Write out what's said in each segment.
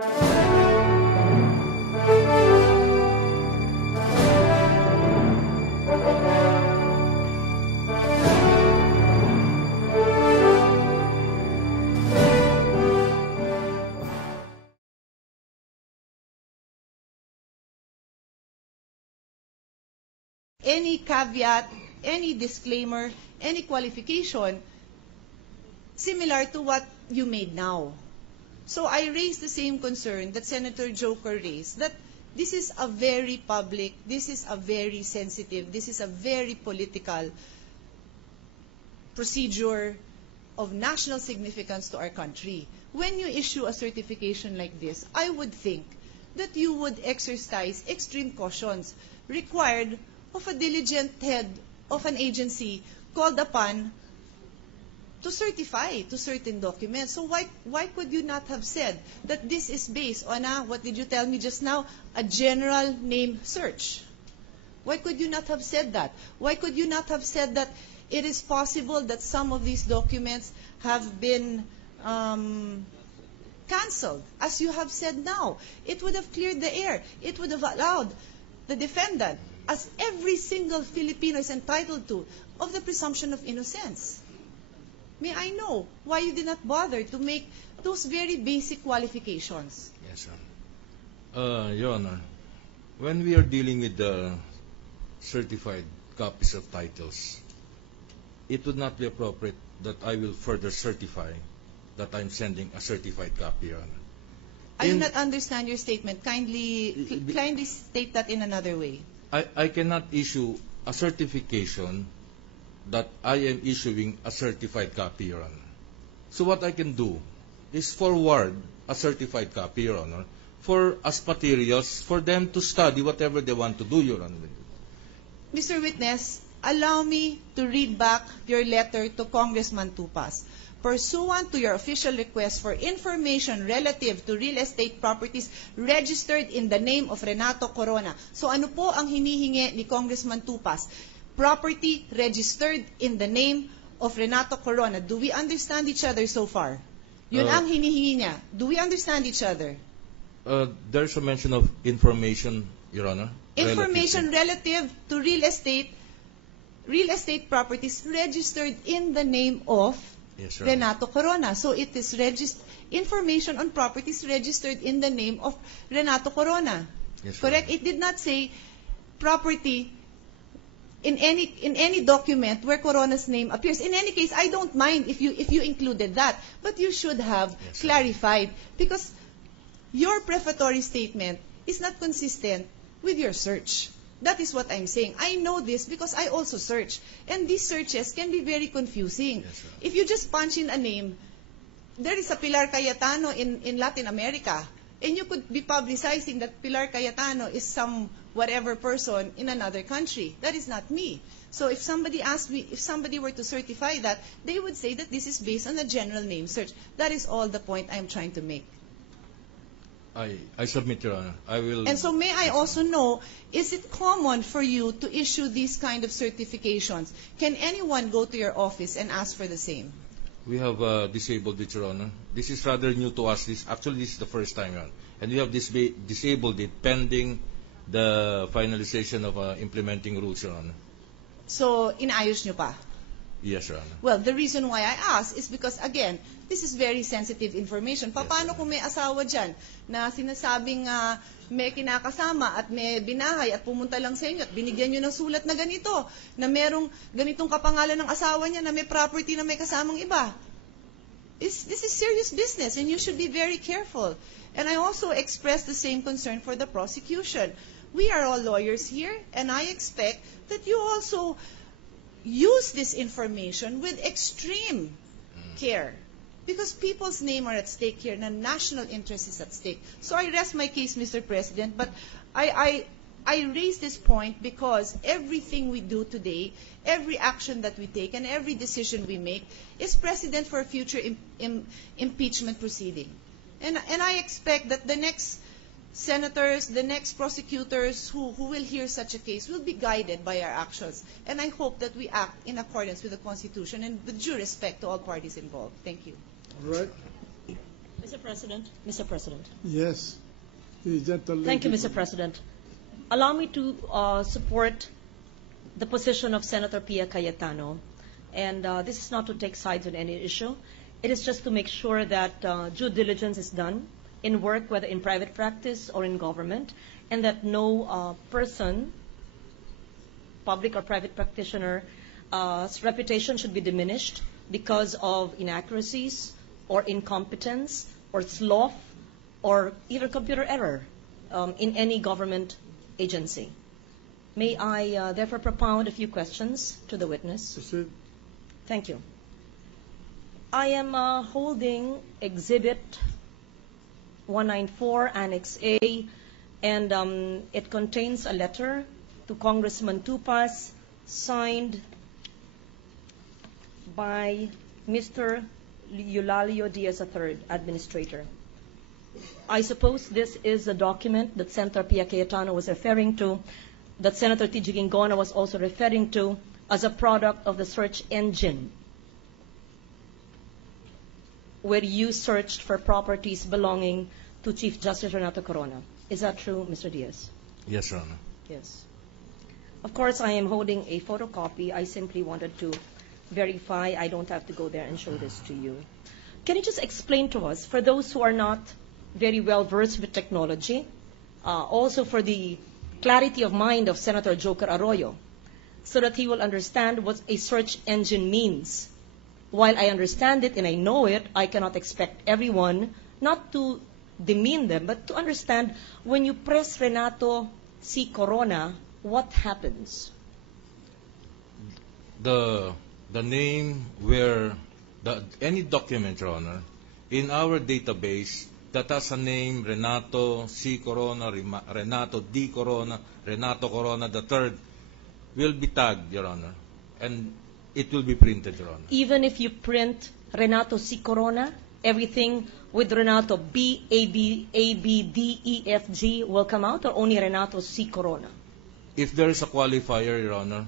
Any caveat, any disclaimer, any qualification similar to what you made now. So I raised the same concern that Senator Joker raised, that this is a very public, this is a very sensitive, this is a very political procedure of national significance to our country. When you issue a certification like this, I would think that you would exercise extreme cautions required of a diligent head of an agency called upon to certify to certain documents. So why could you not have said that this is based on what did you tell me just now, a general name search? Why could you not have said that? Why could you not have said that it is possible that some of these documents have been canceled, as you have said now? It would have cleared the air. It would have allowed the defendant, as every single Filipino is entitled to, of the presumption of innocence. May I know why you did not bother to make those very basic qualifications? Yes, sir. Your Honor, when we are dealing with the certified copies of titles, it would not be appropriate that I will further certify that I'm sending a certified copy, Your Honor. I do not understand your statement. Kindly state that in another way. I cannot issue a certification that I am issuing a certified copy, Your Honor. So what I can do is forward a certified copy, Your Honor, as materials for them to study whatever they want to do, Your Honor. Mr. Witness, allow me to read back your letter to Congressman Tupas. Pursuant to your official request for information relative to real estate properties registered in the name of Renato Corona. So ano po ang hinihingi ni Congressman Tupas? Property registered in the name of Renato Corona. Do we understand each other so far? Yun ang hinihingi niya. Do we understand each other? There's a mention of information, Your Honor. Information relative to real estate properties registered in the name of Renato Corona. So it is information on properties registered in the name of Renato Corona. Yes, correct? It did not say property in any document where Corona's name appears. In any case, I don't mind if you included that, but you should have clarified, because your prefatory statement is not consistent with your search. That is what I'm saying. I know this because I also search. And these searches can be very confusing. Yes, if you just punch in a name, there is a Pilar Cayetano in Latin America. And you could be publicizing that Pilar Cayetano is some whatever person in another country. That is not me. So if somebody asked me, if somebody were to certify that, they would say that this is based on a general name search. That is all the point I'm trying to make. I submit, Your Honor. I will. And so may I also know, is it common for you to issue these kind of certifications? Can anyone go to your office and ask for the same? We have disabled it, Your Honor. This is rather new to us. This is the first time, Your Honor. And we have disabled it pending the finalization of implementing rules, Your Honor. So, inayos nyo pa? Yes, Your Honor. Well, the reason why I ask is because, again, this is very sensitive information. Paano kung may asawa dyan na sinasabing may kinakasama at may binahay at pumunta lang sa inyo at binigyan nyo ng sulat na ganito, na merong ganitong kapangalan ng asawa niya na may property na may kasamang iba? This is serious business and you should be very careful. And I also express the same concern for the prosecution. We are all lawyers here, and I expect that you also use this information with extreme care, because people's name are at stake here and national interest is at stake. So I rest my case, Mr. President, but I raise this point because everything we do today, every action that we take and every decision we make is precedent for a future impeachment proceeding. And I expect that the next senators, the next prosecutors who will hear such a case will be guided by our actions. And I hope that we act in accordance with the Constitution and with due respect to all parties involved. Thank you. All right. Mr. President. Yes, the gentle lady. Thank you, Mr. President. Allow me to support the position of Senator Pia Cayetano. And this is not to take sides on any issue. It is just to make sure that due diligence is done in work, whether in private practice or in government, and that no person, public or private practitioner's reputation should be diminished because of inaccuracies or incompetence or sloth or even computer error in any government agency. May I therefore propound a few questions to the witness? Proceed. Thank you. I am holding Exhibit 194, Annex A, and it contains a letter to Congressman Tupas signed by Mr. Eulalio Diaz III, Administrator. I suppose this is a document that Senator Pia Cayetano was referring to, that Senator TG Gingona was also referring to as a product of the search engine, where you searched for properties belonging to Chief Justice Renato Corona. Is that true, Mr. Diaz? Yes, Your Honor. Yes. Of course, I am holding a photocopy. I simply wanted to verify. I don't have to go there and show this to you. Can you just explain to us, for those who are not very well versed with technology, also for the clarity of mind of Senator Joker Arroyo, so that he will understand what a search engine means? While I understand it and I know it, I cannot expect everyone not to demean them, but to understand when you press Renato C. Corona, what happens? The name where any document, Your Honor, in our database that has a name Renato C. Corona, Renato D. Corona, Renato Corona III will be tagged, Your Honor, and it will be printed, Your Honor. Even if you print Renato C. Corona, everything with Renato B, A, B, D, E, F, G will come out, or only Renato C. Corona? If there is a qualifier, Your Honor,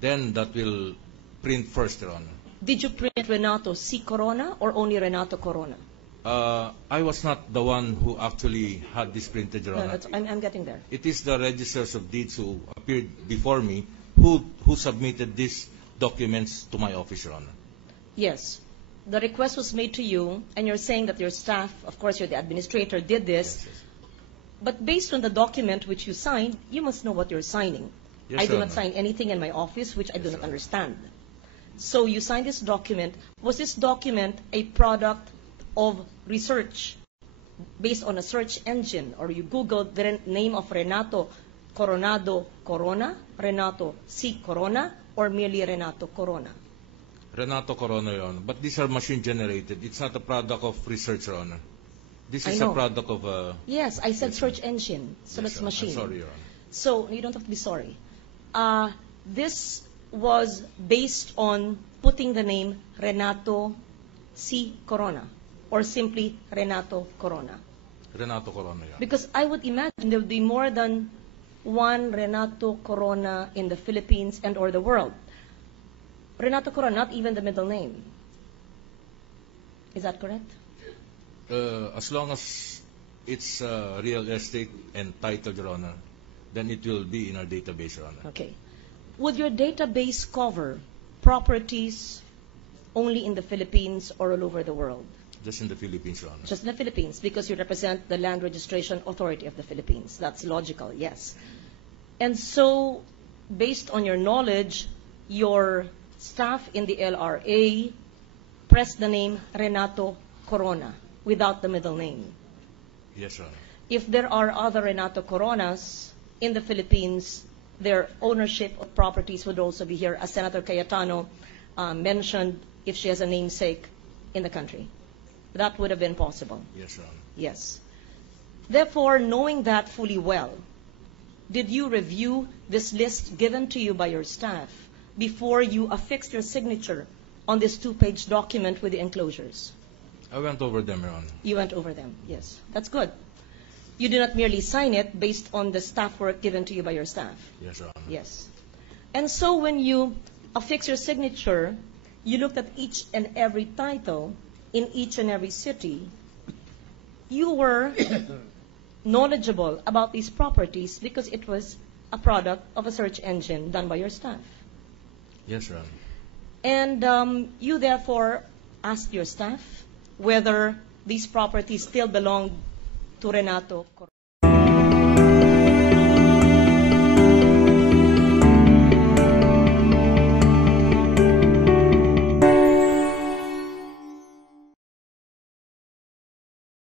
then that will print first, Your Honor. Did you print Renato C. Corona or only Renato Corona? I was not the one who actually had this printed, Your Honor. I'm getting there. It is the registers of deeds who appeared before me who submitted these documents to my office, Your Honor. Yes. The request was made to you, and you're saying that your staff, of course you're the administrator, did this. Yes. But based on the document which you signed, you must know what you're signing. Yes, I do Your not Honor. sign anything in my office which I do not Your Honor. understand. So you signed this document. Was this document a product of research based on a search engine, or you Googled the name of Renato Coronado Corona, Renato C. Corona, or merely Renato Corona? Renato Corona, Your Honor. But these are machine generated. It's not a product of research, Your Honor. This I is know. a product of Yes, I said Yes, search engine, so yes, that's Your Honor. machine. I'm sorry, Your Honor. So you don't have to be sorry. This was based on putting the name Renato C. Corona, or simply Renato Corona. Renato Corona, Your Honor. Because I would imagine there would be more than one Renato Corona in the Philippines and or the world. Renato Corona, not even the middle name. Is that correct? As long as it's real estate and title, Your Honor, then it will be in our database, Your Honor. Okay. Would your database cover properties only in the Philippines or all over the world? Just in the Philippines, Your Honor. Just in the Philippines, because you represent the Land Registration Authority of the Philippines. That's logical, yes. And so, based on your knowledge, your staff in the LRA pressed the name Renato Corona without the middle name. Yes, Your Honor. If there are other Renato Coronas in the Philippines, their ownership of properties would also be here, as Senator Cayetano mentioned, if she has a namesake in the country. That would have been possible. Yes, Your Honor. Yes. Therefore, knowing that fully well, did you review this list given to you by your staff before you affixed your signature on this 2-page document with the enclosures? I went over them, Your Honor. You went over them, yes. That's good. You did not merely sign it based on the staff work given to you by your staff. Yes, Your Honor. Yes. And so when you affix your signature, you looked at each and every title in each and every city you were knowledgeable about these properties because it was a product of a search engine done by your staff. Yes, Your Honor. And you therefore asked your staff whether these properties still belonged to Renato.